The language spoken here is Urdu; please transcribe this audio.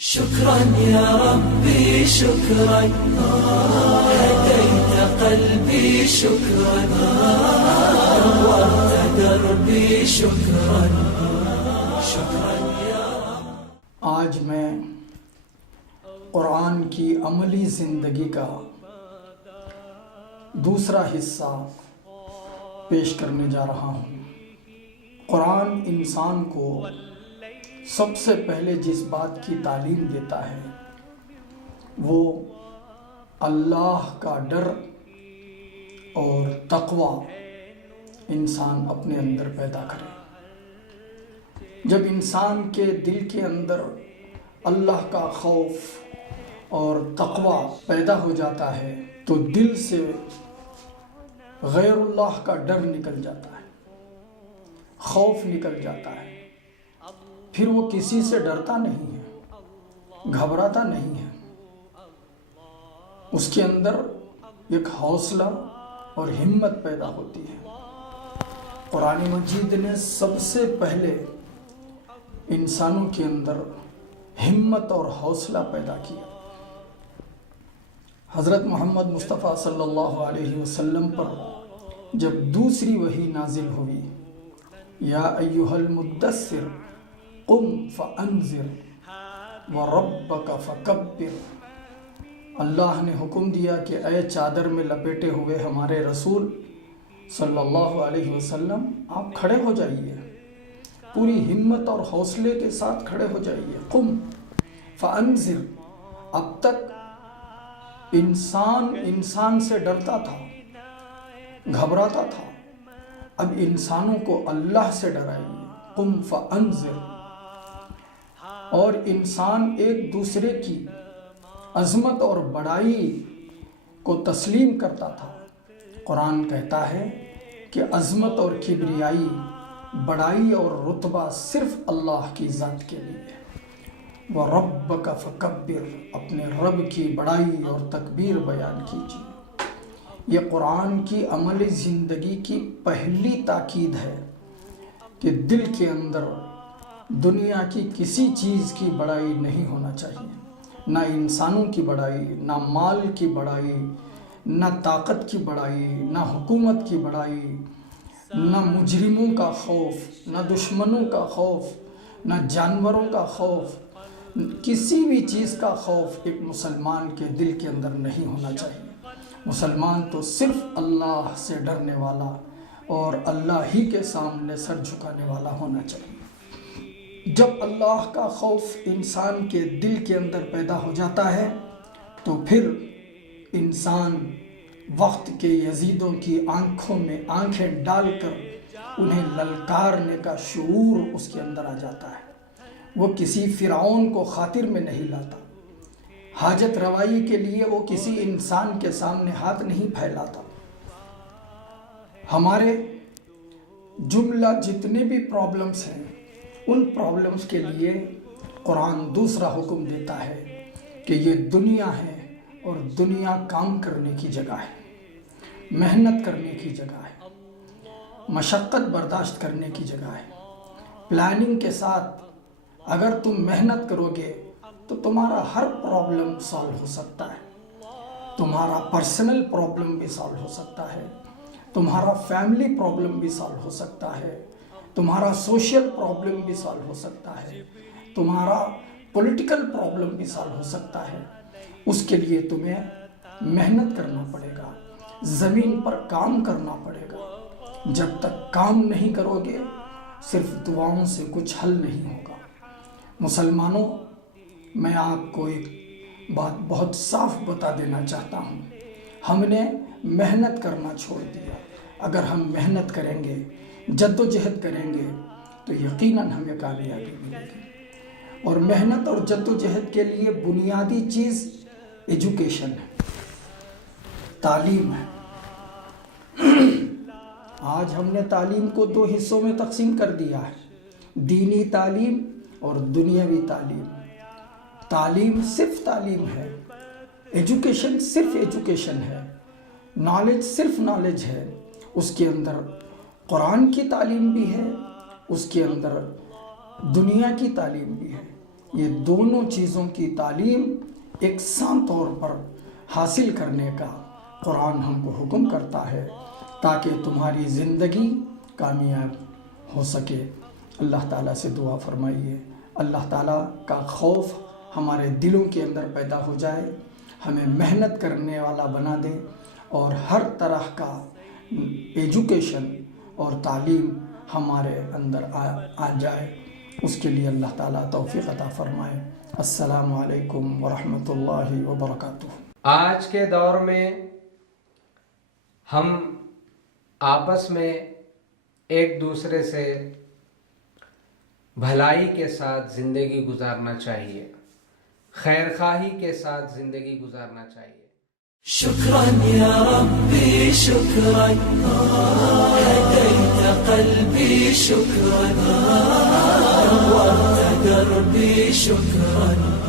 شكرا يا ربي شكرا هديت قلبي شكرا نورت دربي شكرا شكرا يا رب۔ آج میں قرآن کی عملی زندگی کا دوسرا حصہ پیش کرنے جا رہا ہوں۔ قرآن انسان کو سب سے پہلے جس بات کی تعلیم دیتا ہے وہ اللہ کا ڈر اور تقوی انسان اپنے اندر پیدا کرے۔ جب انسان کے دل کے اندر اللہ کا خوف اور تقوی پیدا ہو جاتا ہے تو دل سے غیر اللہ کا ڈر نکل جاتا ہے، خوف نکل جاتا ہے۔ پھر وہ کسی سے ڈرتا نہیں ہے، گھبراتا نہیں ہے۔ اس کے اندر ایک حوصلہ اور ہمت پیدا ہوتی ہے۔ قرآن مجید نے سب سے پہلے انسانوں کے اندر ہمت اور حوصلہ پیدا کیا۔ حضرت محمد مصطفیٰ صلی اللہ علیہ وسلم پر جب دوسری وحی نازل ہوئی، یا ایھا المدثر قم فانذر وربک فکبر، اللہ نے حکم دیا کہ اے چادر میں لپیٹے ہوئے ہمارے رسول صلی اللہ علیہ وسلم، آپ کھڑے ہو جائیے، پوری ہمت اور حوصلے کے ساتھ کھڑے ہو جائیے۔ قم فانذر، اب تک انسان سے ڈرتا تھا، گھبراتا تھا، اب انسانوں کو اللہ سے ڈرائیے۔ قم فانذر، اور انسان ایک دوسرے کی عظمت اور بڑائی کو تسلیم کرتا تھا۔ قرآن کہتا ہے کہ عظمت اور کبریائی، بڑائی اور رتبہ صرف اللہ کی ذات کے لیے ہے۔ وَرَبَّكَ فَكَبِّرْ، اپنے رب کی بڑائی اور تکبیر بیان کیجیے۔ یہ قرآن کی عملی زندگی کی پہلی تاکید ہے کہ دل کے اندر دنیا کی کسی چیز کی بڑائی نہیں ہونا چاہیے، نہ انسانوں کی بڑائی، نہ مال کی بڑائی، نہ طاقت کی بڑائی، نہ حکومت کی بڑائی، نہ مجرموں کا خوف، نہ دشمنوں کا خوف، نہ جانوروں کا خوف، کسی بھی چیز کا خوف ایک مسلمان کے دل کے اندر نہیں ہونا چاہیے۔ مسلمان تو صرف اللہ سے ڈرنے والا اور اللہ ہی کے سامنے سر جھکانے والا ہونا چاہیے۔ جب اللہ کا خوف انسان کے دل کے اندر پیدا ہو جاتا ہے تو پھر انسان وقت کے یزیدوں کی آنکھوں میں آنکھیں ڈال کر انہیں للکارنے کا شعور اس کے اندر آ جاتا ہے۔ وہ کسی فرعون کو خاطر میں نہیں لاتا، حاجت روائی کے لیے وہ کسی انسان کے سامنے ہاتھ نہیں پھیلاتا۔ ہمارے جملہ جتنے بھی پرابلمز ہیں، ان پرابلمز کے لیے قرآن دوسرا حکم دیتا ہے کہ یہ دنیا ہے اور دنیا کام کرنے کی جگہ ہے، محنت کرنے کی جگہ ہے، مشقت برداشت کرنے کی جگہ ہے۔ پلاننگ کے ساتھ اگر تم محنت کرو گے تو تمہارا ہر پرابلم سالو ہو سکتا ہے، تمہارا پرسنل پرابلم بھی سالو ہو سکتا ہے، تمہارا فیملی پرابلم بھی سالو ہو سکتا ہے، تمہارا سوشل پرابلم بھی سالو ہو سکتا ہے، تمہارا پولیٹیکل پرابلم بھی سالو ہو سکتا ہے۔ اس کے لیے تمہیں محنت کرنا پڑے گا، زمین پر کام کرنا پڑے گا۔ جب تک کام نہیں کرو گے صرف دعاؤں سے کچھ حل نہیں ہوگا۔ مسلمانوں، میں آپ کو ایک بات بہت صاف بتا دینا چاہتا ہوں، ہم نے محنت کرنا چھوڑ دیا۔ اگر ہم محنت کریں گے، جد و جہد کریں گے تو یقیناً ہمیں کامیابی ملے گی۔ اور محنت اور جد و جہد کے لیے بنیادی چیز ایجوکیشن ہے، تعلیم ہے۔ آج ہم نے تعلیم کو دو حصوں میں تقسیم کر دیا ہے، دینی تعلیم اور دنیاوی تعلیم۔ تعلیم صرف تعلیم ہے، ایجوکیشن صرف ایجوکیشن ہے، نالج صرف نالج ہے۔ اس کے اندر قرآن کی تعلیم بھی ہے، اس کے اندر دنیا کی تعلیم بھی ہے۔ یہ دونوں چیزوں کی تعلیم یکساں طور پر حاصل کرنے کا قرآن ہم کو حکم کرتا ہے تاکہ تمہاری زندگی کامیاب ہو سکے۔ اللہ تعالیٰ سے دعا فرمائیے اللہ تعالیٰ کا خوف ہمارے دلوں کے اندر پیدا ہو جائے، ہمیں محنت کرنے والا بنا دے اور ہر طرح کا ایجوکیشن اور تعلیم ہمارے اندر آ جائے، اس کے لیے اللہ تعالیٰ توفیق عطا فرمائے۔ السلام علیکم ورحمۃ اللہ وبرکاتہ۔ آج کے دور میں ہم آپس میں ایک دوسرے سے بھلائی کے ساتھ زندگی گزارنا چاہیے، خیر خواہی کے ساتھ زندگی گزارنا چاہیے۔ شكرا يا ربي شكرا هديت قلبي شكرا نورت دربي شكرا